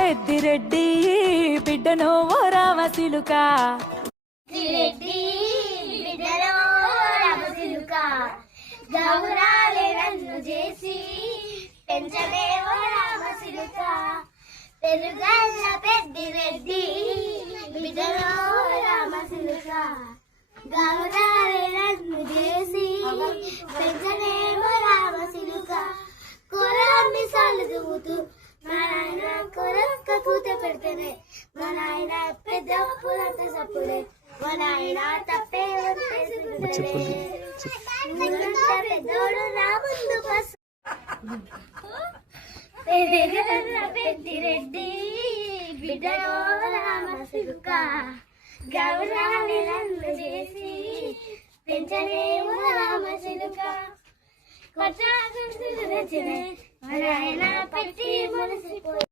పెద్దిరెడ్డి బిడ్డను ఓ రామశిలుక గౌరాలే నన్ను చేసి పెంచలేవో రామశిలుక పెరుగల్ల పెద్దిరెడ్డి బిడ్డలో రామశిలుక గౌరాలే నన్ను చేసి పెంచలేవో రామశిలుక కూరమ్మి సార్లు దువ్వుతూ మా నాయన కూరక్క కూత పెడితేనే మా నాయన పెద్ద పూలంత సప్పుడే మా నాయన తప్పే పెద్దోడు నా ముందు బస్సు పెద్దిరెడ్డి బిడ్డలో రామశిలుక గౌరాలి నన్ను చేసి పెంచలేము రామశిలుక కొట్ట పెట్టి మునిసిపోయి